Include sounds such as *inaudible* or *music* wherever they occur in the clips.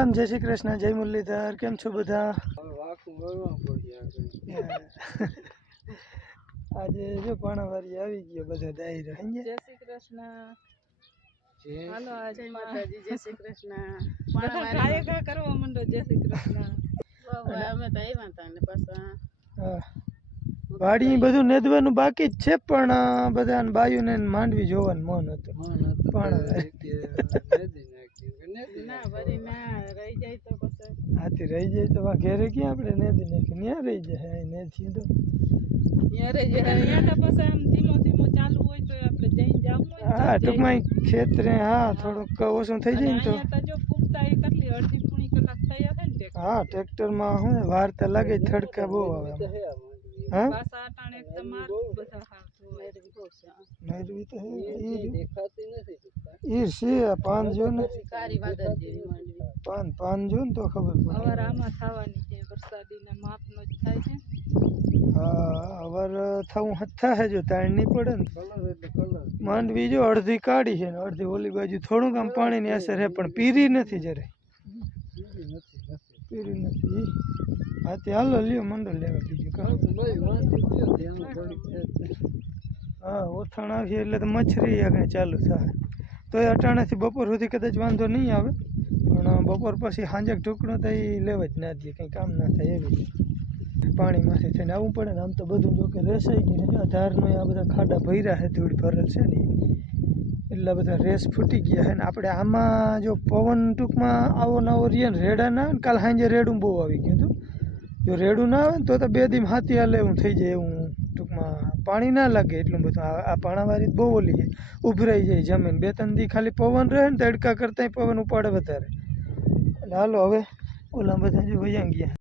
રામ જય શ્રી કૃષ્ણ જય મુરલીધર કેમ છો બધા? *laughs* આજે જો પાણાવારી આવી ગયો બધા દાયરો જય શ્રી કૃષ્ણ. હાલો આજે માતાજી જય શ્રી કૃષ્ણ. *laughs* બધા ગાયે ગા કરવા માંડો જય શ્રી કૃષ્ણ. બાબા, અમે તો આવ્યા હતા ને પાછા. વાડી બધું નેદવાનું બાકી જ છે પણ બધા બાયુને ને માંડવી જોવાનું મન હતું. પણ ના જાય તો પછી હાથી રહી જાય તો વા ઘેરે ક્યાં આપણે નેદી નાખી ત્યાં રહી જાય અહીં નેદીએ તો અહીંયા રહી જાય અહીંયા તો પછી આમ ધીમો ધીમો ચાલુ હોય તો આપણે જઈને જાવું હોય ને હા તો ટૂંકમાં ઈ ખેતરે હા થોડુંક ઓછું થઈ અને જાય ને તો અહીંયા તો જો પૂગતા એ કેટલી અડધી પૂણી કલાક થઈ હશે ને ટેક હા ટ્રેક્ટરમાં શું ને વાર તો લાગે જ, થડકા બહુ આવે આમાં. હા પાછા અટાણે એક તો માર બધા હાથ ધોવાય. નરવી તો હે, ઈ ઈ છે આ પાન જો ને કારી વાદળ જેવી માંડવી પાન પાન જો ને તો ખબર પડે હવાર આમાં થવાની છે વરસાદીના માપનો જ થાય છે. હા અવર થવું હથા હે જો તાણ નહીં પડે ને. માંડવી જો અડધી કાઢી છે ને અડધી ઓલી બાજુ થોડુંક આમ પાણીની અસર હે પણ પીરી નથી જરે. પીરી નથી હા. તે હાલો લ્યો મંડળ લેવા બીજું કાં હા ઓથાણ આવીએ એટલે તો મચ્છરી આગળ ચાલુ થાય. તો એ અટાણાથી બપોર સુધી કદાચ વાંધો નહીં આવે. પણ બપોર પછી સાંજે ટુકડો તો એ લેવા જ ના દે, કંઈ કામ ના થાય એવી પાણીમાંથી થઈને આવવું પડે ને આમ તો બધું જો કે રેસાઈ ગયું છે ધારનો આ બધા ખાડા ભર્યા છે, ધૂળ ભરેલ છે ને એટલા બધા રેસ ફૂટી ગયા છે ને આપણે આમાં જો પવન ટૂંકમાં આવો નવો રહીએ ને રેડા ના ને કાલ સાંજે રેડું બહુ આવી ગયું હતું. જો રેડું ના આવે ને તો તો બે દી હાથી હાલે એવું થઈ જાય એવું ટૂંકમાં પાણી ના લાગે એટલું બધું. આ પાણાવારી બહુ ઓલી છે, ઉભરાઈ જાય જમીન. બે, ત્રણ દી ખાલી પવન રહે ને તડકા કરતાંય પવન ઉપાડે વધારે. એટલે હાલો હવે ઓલા બધા જો વયા ગયા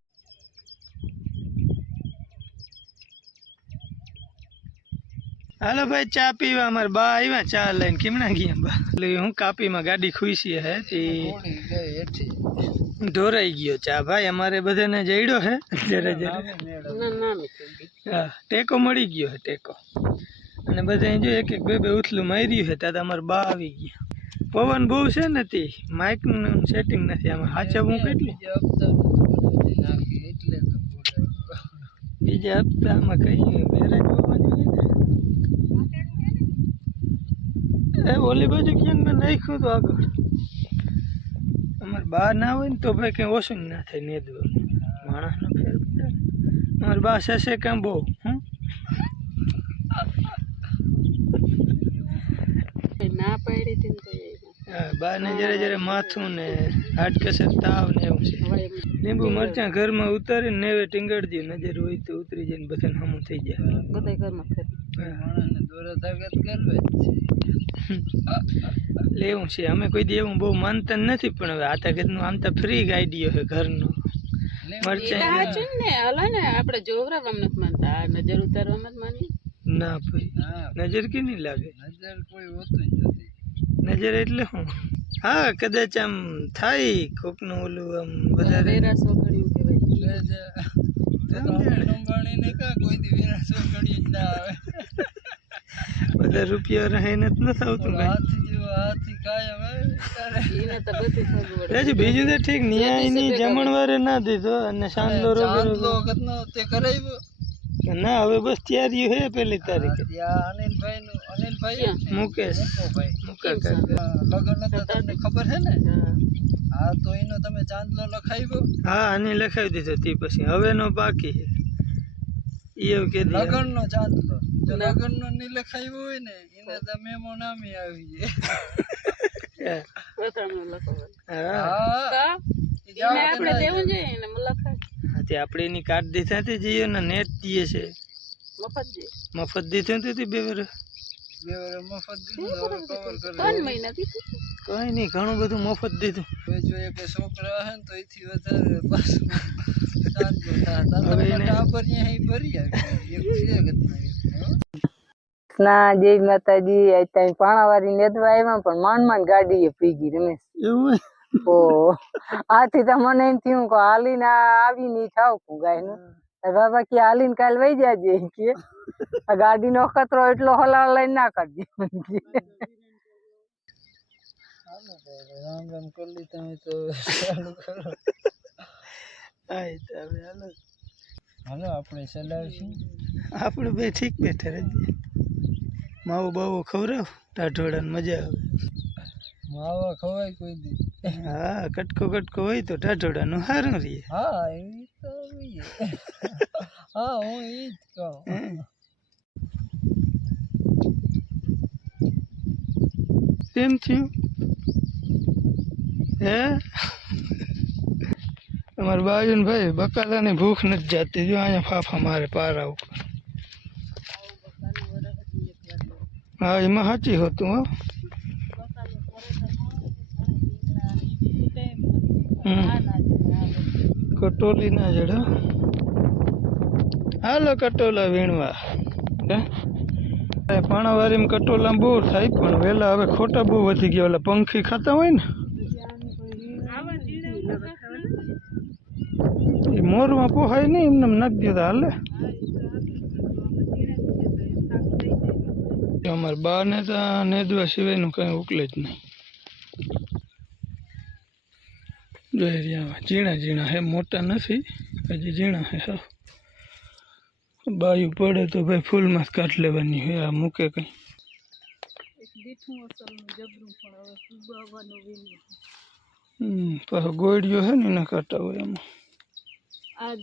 હાલો ભાઈ ચા પીવા અમારે બા આવ્યા ચા લઈને કેમણા ગયા બા એટલે હું કાપીમાં ગાડી ખુશી હે તે ઢોરાઈ ગયો ચા ભાઈ અમારે બધાને જઈડો હે જરા જરા ના ના મીઠું હા ટેકો મળી ગયો હે ટેકો અને બધા જો એક એક બે બે ઉથલું માર્યું છે ત્યાં તો અમારે બા આવી ગયા. પવન બહુ છે ને તે? માઇકનું સેટિંગ નથી આમાં. હાચવવું કેટલું બીજા હપ્તામાં કઈ બેરાજ પવન જોઈએ ને. એ ઓલી બાજુ ક્યાંક મેં નાખ્યું તો આગળ? અમારે બહાર ના હોય ને તો ભાઈ કઈ ઓછું ના થાય નેદવાનું માણસનો ફેર અમારે બા સસે કેમ બહુ હમ? ના પાડી હતી ને બાને જયારે જયારે માથું ને હાડકસર તાવ ને એવું છે. લીંબુ મરચાં ઘરમાં ઉતારીને નેવે ટીંગડજી નજર હોય તો ઉતરી જાય ને બધાને હમ થઈ જાય. બધા ઘરમાં એવું છે અમે કોઈ દી એવું બહુ માનતા નથી પણ હવે આ તકતનું આમ તો ફ્રી આઈડિયો છે ઘરનો. મરચાં ને હલો ને આપણે જોવરાવવા નથી માનતા. નજર ઉતારવામાં જ માની ના ભાઈ નજર કે નહીં લાગે? નજર એટલે શું હા કદાચ આમ થાય કોકનું ઓલું આમ વધારે. વેરા સોગડિયું કહેવાય. બધા રૂપિયા રહે ને જ નથી આવતું કઈ એને તો બધું સગવડ રાજુ બીજું તો ઠીક ન્યાયની જમણવારે ના દીધો અને સાંજલો તે કરાવ્યો. ના હવે બસ તૈયારી હે પેલી તારીખે. મુકેશ. મુકા ને? હા. હા આની લખાવી દીધો તે પછી. હવે નો બાકી છે. એવું કે દે હા. પ્રથમનું લખવાનું હા. તો એને આપણે દેવું જોઈએ એને લખાય. હા, તે આપણે એની કાર્ડ દીધા જઈએ ને નેટ છે. મફત દે દીધું હતું બે વર્ષ કઈ નઈ ઘણું બધું મફત દીધું. એને ના જય માતાજી ત્યાં પાણાવાળી નેદવા આવ્યા પણ માંડ માંડ ગાડી એ પી રમેશ. એવું ઓ આથી તો મને એમ થયું કે હાલીને આવી ની થાવ ગાયનું બાબા કે હાલીને કાલ વહી જાજે. કે આ ગાડીનો ખતરો એટલો હલા લઈને ના કરજે. રામ હાલો આપણે ચલાવીશું આપણે બે ઠીક બેઠા રહીએ. માવો બાવો ખવડાવ. ટાઢોળાને મજા આવે. માવા ખવાય કોઈ દી. હા કટકો કટકો હોય તો ટાઢોળાનું સારું રહીએ હા એ તો હોય. હા હું એ જ કહું. કેમ થયું? હે? અમારા બાજુને ભાઈ બકાલાની ભૂખ નથી જાતી. જો અહીંયા ફાફા મારે પારા ઉપર. હા એમાં સાચી હોતું હો. કટોલી ના જડ. હાલો કટોલા વીણવા. પાણાવારીમાં કટોલા બહુ થાય પણ વેલા હવે ખોટા બહુ વધી ગયા. ઓલા પંખી ખાતા હોય ને? એ મોરમાં પોહાય નહીં, એમને એમ નાખી દીધા હાલે. અમારે બા ને નેદવા સિવાયનું કંઈ ઉકલે જ નહીં. જોઈ રહ્યા ઝીણા ઝીણા હે મોટા નથી હજી ઝીણા હે હા. બાયું પડે તો ભાઈ ફૂલમાં જ કાઢ લેવાની હોય આ મૂકે કંઈ. પાછો ગોળીઓ છે ને એના કાંટા હોય એમાં. આજ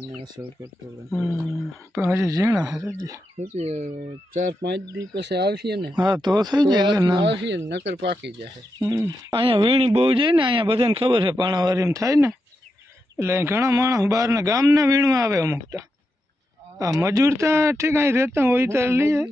જો અસર કરતો પણ હજી ઝીણા છે હજી. ચાર પાંચ દી પછી આવીએ ને હા તો થઈ જાય ને. નકર પાકી જાય હમ. અહીંયા વીણી બહુ જાય ને અહીંયા બધાને ખબર છે પાણાવારીમાં થાય ને. એટલે ઘણા માણસ બહારના ગામના વીણવા આવે અમુકતા આ મજૂર ત્યાં ઠીક અહીં રહેતા હોય તો લઈએ.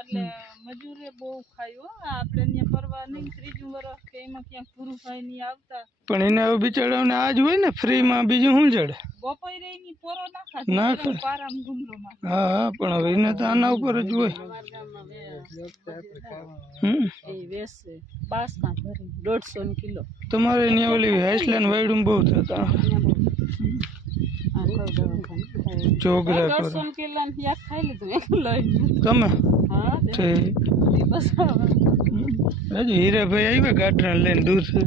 એટલે મજૂરે બહુ ખાયું હો. આપણે અહીંયા પરવા નહીં ત્રીજું વર્ષ કે એમાં ક્યાંક પૂરું થાય નહીં આવતા. પણ એને હવે બિચારાઓને આજ હોય ને ફ્રીમાં બીજું શું જડે? બપોરે એની પોરો ના ના ખાય. પારામ ગુમરોમાં. હા હા પણ હવે એને તો આના ઉપર જ હોય. હમ. એ ભરી દોઢસો ને કિલો. તમારે અહીંયા ઓલી હેસલેન વાયડું બહુ થતા. ચોગરા કરો તમે? ઠીક. હજુ હીરાભાઈ આવ્યા લઈને દૂર છે?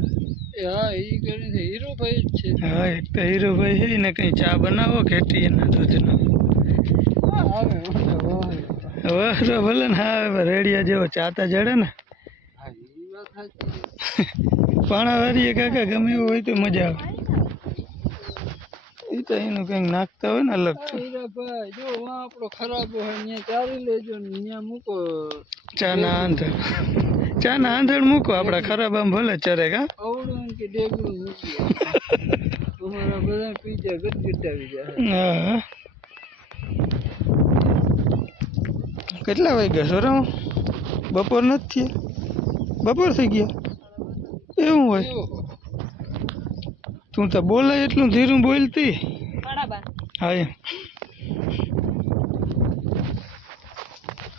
હા એક તો હીરોભાઈ છે ને કંઈ ચા બનાવો ખેતી એના દૂધનો? તો ભલે ને હા રેડિયા જેવો ચાતા જડે ને. પાણા વાળીએ કાકા ગમે એવું હોય તો મજા આવે. તો એનું કંઈક નાખતા હોય ને અલગથી ભાઈ જો વાં આપણો ખરાબ હોય ચારી લેજો ને અહીંયા મૂકો. ચાના આંધળ. ચાના આંધળ મૂકો આપણા ખરાબ આમ ભલે ચરે કા? અવળું કે મૂકી તમારા બધા પીજા ગટગટાવી જાય હા. કેટલા વાગ્યા સોરામ બપોર નથી બપોર થઈ ગયા? એવું હોય. તું તો બોલે એટલું ધીરું બોલતી. હા એમ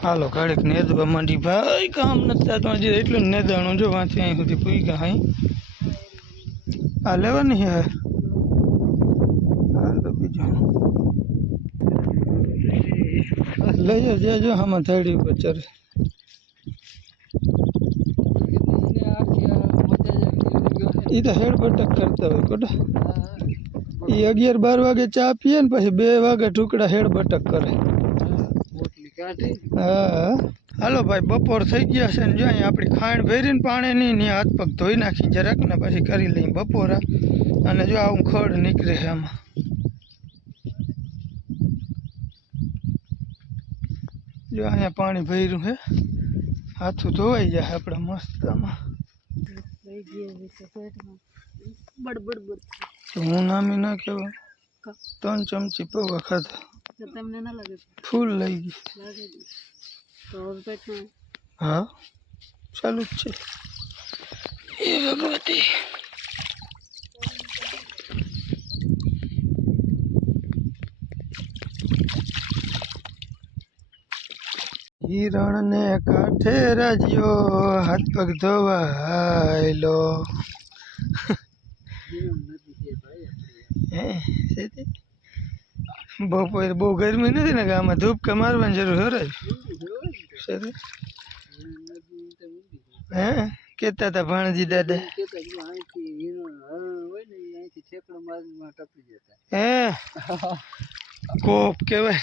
હાલો ઘડીક નેદવા માંડી. ભાઈ કામ નથી થતું. હજી એટલું નેદાણું જો વાંચી અહીં સુધી પૂરી ગયા અહીં આ લેવાની હે હાલો બીજું. લઈ જજો આમાં થડી ઉપર ચરે આખી આ મજા જ આવી એ તો હેડ બટક કરતા હોય કોટા એ અગિયાર બાર વાગે ચા પીએ ને પછી બે વાગે ટુકડા હેડ બટક કરે. પોટલી કાઢી હા. હાલો ભાઈ, બપોર થઈ ગયા છે ને જો અહીંયા આપણી ખાંડ ભરીને પાણીની ને હાથ પગ ધોઈ નાખી જરાક ને પછી કરી લઈ બપોરા. અને જો આવું ખડ નીકળે છે આમાં. જો અહીંયા પાણી ભર્યું છે. હાથું ધોવાઈ જાય આપણે મસ્ત આમાં. બડબડ તો હું નામી ના કહેવાય ત્રણ ચમચી પૌવા ખાધા. તમને ના લાગે? ફૂલ લઈ ગઈ. તો હવે પેટમાં? હા ચાલુ જ છે. એ ભગવતી. હિરણ ને કાંઠે રાજ્યો હાથ પગ ધોવાયલો હે સીધી બપોરે બહુ ગરમી નથી ને કે આમાં ધૂપ કે મારવાની જરૂર હરે જ સીધી હે કહેતા હતા ભાણજી દાદા હે કોપ કહેવાય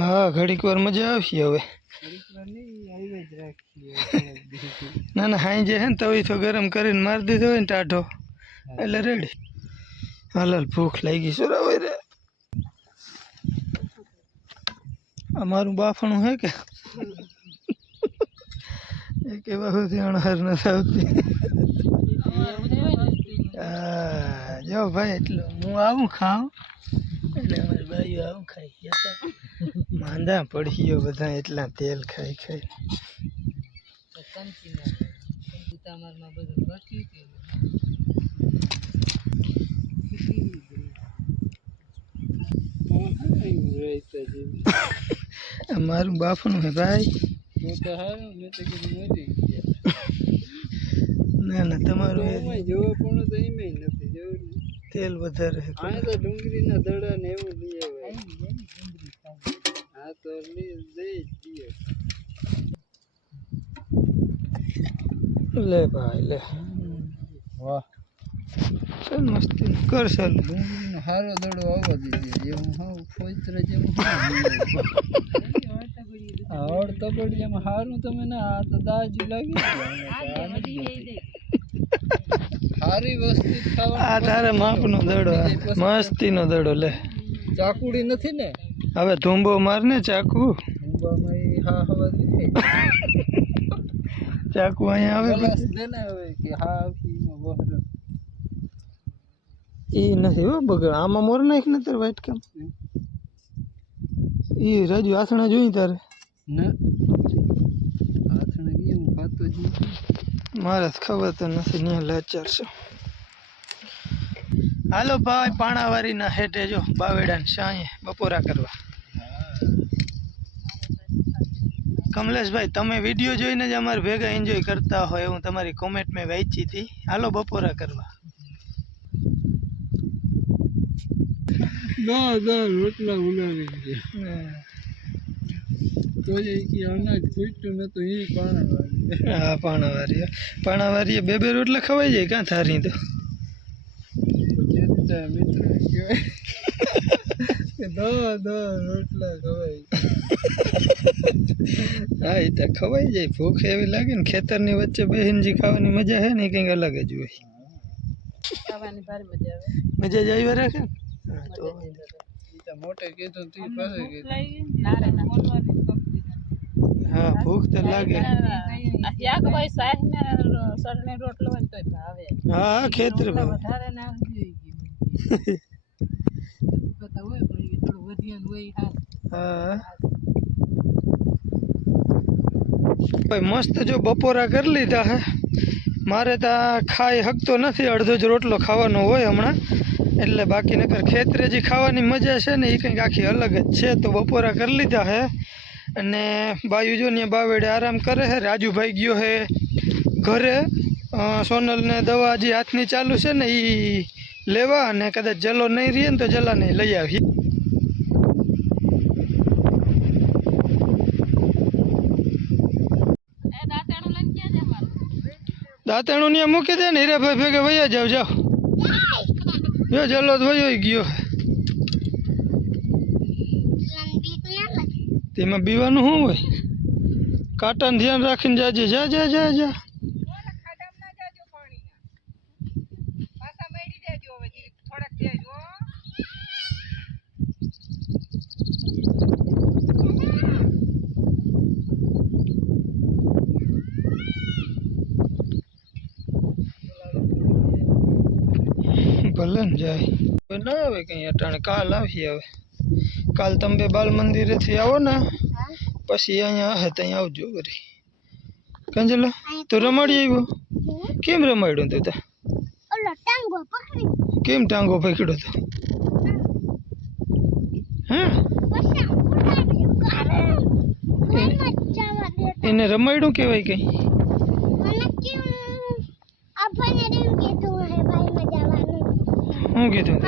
હા ઘડીક વાર મજા આવશે હવે. ના ના હાઈ જે હે ને તવી તો ગરમ કરીને મારી દીધો હોય ને ટાઢો. એટલે રેડી હાલ ભૂખ લાગી શું રાવે રે. આ મારું બાફણું હે કે? એ એવા સુધી અણહાર ન આવતી. જો ભાઈ એટલું હું આવું ખાઉં. એટલે અમારી બાઈઓ આવું ખાઈ ગયા માંદા પડી ગયો બધા એટલા તેલ ખાઈ ખાઈ. મારું બાપનું હે ભાઈ. ના ના, તમારું જોવો એ તેલ વધારે ડુંગળીના દડા ને એવું લઈ આવે હા તો લઈ દઈ જ દઈએ લે ભાઈ લે. વાહ. ચાલ મસ્તી કર ચાલ હારો દડો આવવા દીધી જેવું હાવ ફોઈત્ર જેવું *laughs* હળ તબડી એમ હારું તમે ના આ તો દાજુ લાગી હારી વસ્તી ખાવા આ તારે માપનો દડો આ. મસ્તીનો દડો લે. ચાકુડી નથી ને? હવે ધૂંબો માર ને ચાકુ? ઊંબામાં ઈ હા હવા દેખાય ચાકુ અહીંયા આવે ગ્લાસ દે ને હવે કે હા પીમાં બહર એ નથી હો બગડ. આમાં મોર નાખ ને તારે વાઈટ કામ? એ રાજુ આસણા જોઈ તારે? ના. હાથણે કેમ? ખાતો જ નથી. મારે તો ખબર તો નથી ને લાચાર છે. હાલો ભાઈ પાણાવારીના હેઠે જો બાવેડા ને સાંયે બપોરા કરવા. કમલેશભાઈ તમે વીડિયો જોઈને જ અમારે ભેગા એન્જોય કરતા હોય હું તમારી કોમેન્ટ મેં વાંચી હતી. હાલો બપોરા કરવા. ના ના રોટલા ઉલાવી ગયા તો એ કે અનાજ ખૂટ્યું ને તો એ પાણા વાળી હા. પાણાવારી બે બે રોટલા ખવાઈ જાય ક્યાં થારી તો? મિત્રો કહેવાય કે દવા દવા રોટલા ખવાય હા એ તો ખવાઈ જાય ભૂખ એવી લાગે ને ખેતરની વચ્ચે બેહીને જે ખાવાની મજા છે ને એ કંઈક અલગ જ હોય ખાવાની ભારે મજા આવે મજા જ આવી રાખે ને હા, તો ઈ તો મોટે કીધું તી પાસે કીધું ના રે ના બોલવાની શક્તિ હા ભૂખ તો લાગે યાગભાઈ સાહેબ ને સળને રોટલો હોય ને તોય ભાવે હા હા ખેતર ભાવ વધારે ના *laughs* ભાઈ મસ્ત જો બપોરા કરી લીધા હે. મારે તો ખાઈ હકતો નથી. અડધો જ રોટલો ખાવાનો હોય હમણાં. એટલે બાકી નકર ખેતરે જે ખાવાની મજા છે ને, એ કંઈક આખી અલગ જ છે. તો બપોરા કરી લીધા હે. અને બાયુ જો ને બાવેડે આરામ કરે હે. રાજુભાઈ ગયો હે ઘરે. સોનલને દવા જે હાથની ચાલુ છે ને એ લેવા અને કદાચ જલો નહીં રહીએ ને તો જલાને લઈ આવીએ. દાંતણું ને મૂકી દે ને હીરાભાઈ ભેગે વયા જાવ જાઓ જો જલો તો વયો ગયો. તેમાં બીવાનું શું હોય? કાંટાનું ધ્યાન રાખીને જાજે જા જા જા જા. જાય. ના આવે કઈ અટાણે. કાલ આવીએ હવે. કાલ તમે બાલ મંદિરેથી આવો ને પછી અહીંયા હે ત્યાં આવજો વરી. કંજલો તું રમાડી આવ્યો? કેમ રમાડ્યું તું તા? કેમ ટાંગો પકડ્યો તો? એને રમાડ્યું કહેવાય કઈ મને કેમ આપણને એમ કીધું હે ભાઈમાં જવાનું શું કીધું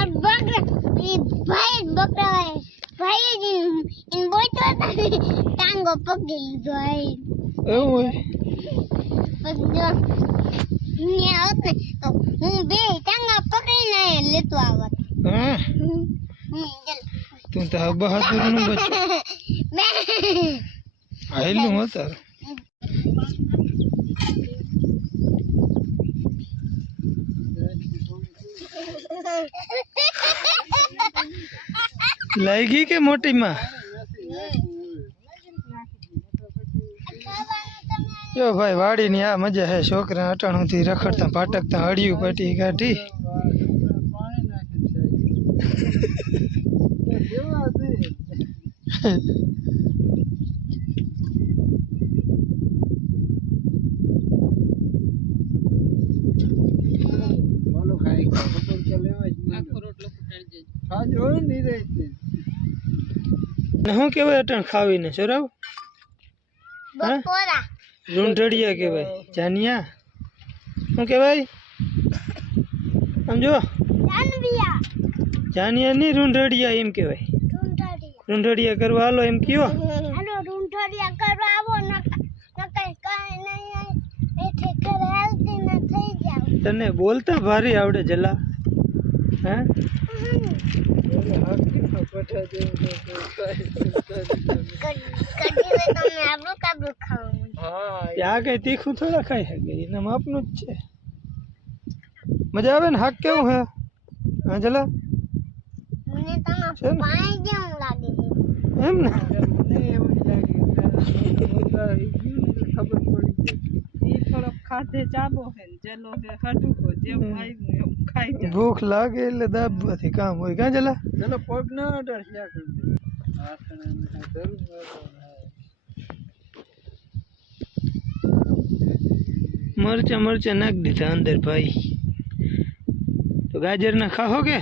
ભાઈ બકરા હોય. ભાઈ જ ઈન- ઈન બોલતો હતો ને, ટાંગો પકડી લીધો હે એવું હોય? પછી જો આવત ને તો હું બે ટાંગા પકડીને લેતો આવત. હા. તું તો બહાદુરનું બચ્ચું *laughs* બે આયલું હતા લાગી કે મોટી માં જો ભાઈ વાડી ની આ મજા હે છોકરા અટાણું થી રખડતા ભાટકતા હળિયું પટી કાઢી. આખો *laughs* ને શું કહેવાય અટણ ખાવીને ચોરાવ હા? બપોરા. રૂંઢડિયા કહેવાય. જાનિયા. શું કહેવાય? સમજો? જાનિયા નહીં રૂંઢડિયા એમ કહેવાય. રૂંઢડિયા કરવા હાલો એમ કયો? હાલો કરવા આવો તને બોલતા ભારી આવડે જલા. હે? કદી તો તમે આબરૂ કાબરૂ ખાવાનું ત્યાં કઈ તીખું થોડા ખાઈ શકે એના માપનું જ છે મજા આવે ને હાક કેવું હે હા જલા મને છે તમે ને? પાણી જેવું લાગે છે એમ ને ઈ થોડોક ખાધે ચાબો હે ને જેલો હે હટુકો જેવું આવ્યું એવું ખાઈ જાય ભૂખ લાગે એટલે દાબવાથી કામ હોય કાં જલા ચલો પગ ના અડાડ્યા કરી મરચા મરચા નાખ દીધા અંદર ભાઈ તો ગાજર ના ખાઓ કે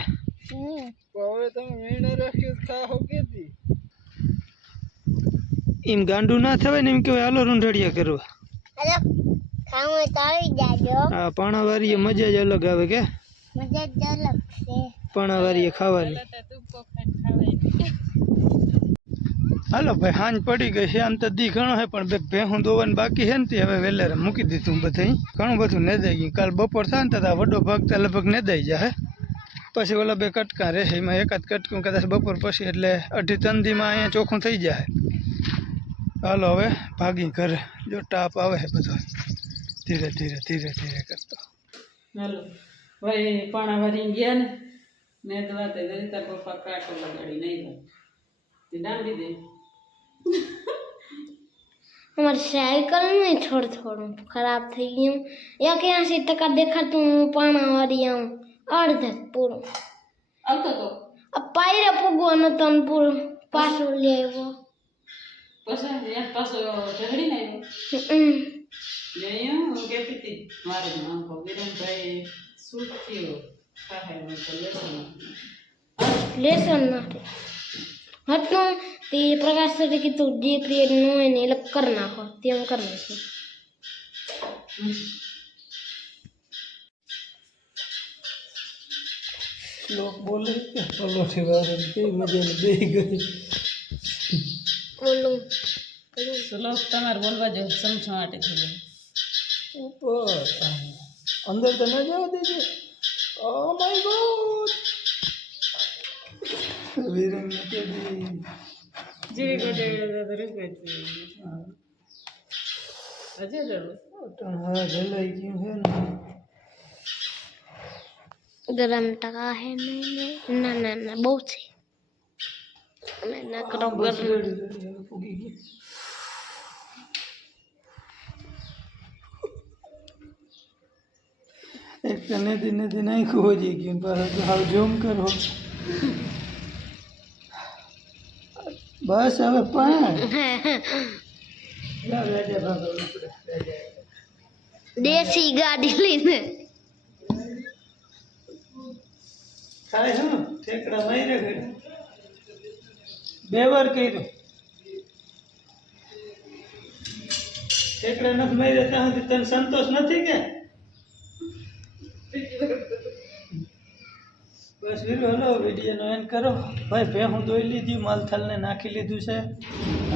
હમ. હવે તમે મેળે રાખ્યું ખાઓ કેતી એમ ગાંડું ના થવાય ને એમ કેવાય હાલો રૂંઢડિયા કરવા હાલો ખાવું હોય તો આવી જાજો આ પાણાવારીએ મજા જ અલગ આવે કે? મજા જ અલગ છે. પાણાવારીએ ખાવાની. તો તુપકો ખાઈને ખાવાય હાલો ભાઈ હાંજ પડી ગઈ છે આમ તો દી ઘણો છે પણ બે ભેહું દોવાનું બાકી છે ને તે હવે વેલેરે મૂકી દીધું બધું. ઘણું બધું નેદાઈ ગયું. કાલ બપોર થાય ને તો આ વડો ભાગ તો લગભગ નેદાઈ જાય પછી ઓલા બે કટકા રહે એમાં એકાદ કટકું કદાચ બપોર પછી એટલે અઢી ત્રણ દીમાં અહીંયા ચોખ્ખું થઈ જાય. હાલો હવે ભાગી ઘરે. જો ટાપ આવે છે બધો. ધીરે ધીરે ધીરે ધીરે કરતો. હાલો. ભાઈ પાણા ભરીને ગયા ને મેં દવા તે કરી તાર પપ્પા કાંટો લગાડી નહીં તે દાંડી દે અમારી સાયકલ નહીં થોડું થોડું ખરાબ થઈ ગયું. એક એસી ટકા દેખાતું પાણા વાળી આમ અડધે પૂરું. આવતો તો? આ પાયરે પૂગવો નતો ને પૂરું. પાછું લઈ આવ્યો. પછી પાછો ઝઘડી ને આવ્યો હમ. જઈએ હું કહેતી હતી મારે નામ કહું વિરમભાઈ શું થયું ખાય મેં તો લેશું લેસન નથી હતું તે પ્રકાશ સરે કીધું જે પિરિયડનું હોય ને એ લોકો કરી નાખો તેમ કરી નાખો લોક બોલે કે પલોઠી વાળો કેવી મજાની બે ગઈ ઓલું શ્લોક તમારે બોલવા જો સમછાવાટે થઈ જાય ઉપર અંદર તો ન જવા દેજે ઓ માય ગોડ વિરંગ કેદી જીરી ગોટે અજય રડું હા જલાઈ ગયું ને. ગરમ ટકા હે નહીં. ના ના ના બહુ છે. અને ના કરો ગરમ રેડી રેડી હવે પૂગી ગઈ એક તો નદી નદી નાખ્યું હોજી ગયું પાછું તો હાવ ઝૂમ કરો બસ હવે પાંચ જા રાજા ભાગો આપણે રાજા દેશી ગાડી લઈને થાય શું ઠેકડા માર્યા ઘડી બે વાર કર્યું ઠેકડા નથી માર્યા ત્યાં સુધી તને સંતોષ નથી કે બસ હેલો હલો વિડીયોનો એન્ડ કરો. ભાઈ ભેહું ધોઈ લીધી માલથાલને નાખી લીધું છે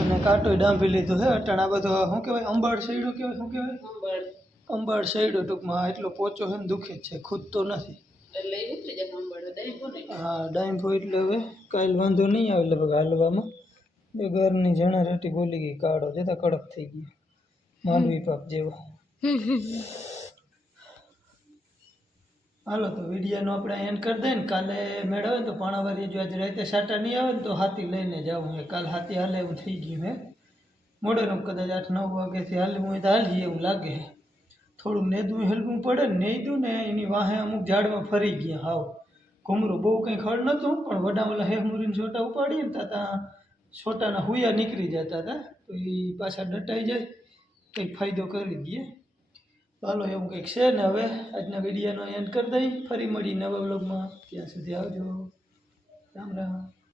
અને કાંટોય ડાંભી લીધું છે. અટણ આ બધું શું કહેવાય અંબાડ શેડું કહેવાય શું કહેવાય? અંબળ. અંબાડ શેડું ટૂંકમાં એટલો પોચો છે ને દુખે જ છે નથી. અંબળ દહીં કોને હા ડાઈમ્ફો એટલે હવે કાલ વાંધો નહીં આવે લગભગ હાલવામાં. બે ઘરની જણા રેટી બોલી ગઈ કાળો જતા કડક થઈ ગઈ માલવી પાક જેવો. હાલો, તો વિડીયોનો આપણે એન્ડ કરી દઈએ ને. કાલે મેળ આવે ને તો પાણાવારી જો આજે રાતે સાટા નહીં આવે ને તો હાથી લઈને જાઉં એ કાલ હાથી હાલે એવું થઈ ગયું હે મોડેનું કદાચ આઠ નવ વાગ્યાથી હાલવું હોય તો હાલીએ એવું લાગે થોડું નેદવું, હેલવું પડે ને નેદું ને એની વાહે અમુક ઝાડમાં ફરી ગયા હાવ. ઘૂમરું બહુ કંઈ ખડ નહોતું, પણ વડાવાલા હેમુરીને છોટા ઉપાડીએ ને ત્યાં છોટાના હુયા નીકળી જતા હતા તો એ પાછા ડટાઈ જાય. કંઈક ફાયદો કરી દઈએ. ચાલો એવું કંઈક છે ને હવે આજના વિડીયોનો એન્ડ કરી દઈ. ફરી મળી નવા બ્લોગમાં ત્યાં સુધી આવજો. રામ રામ.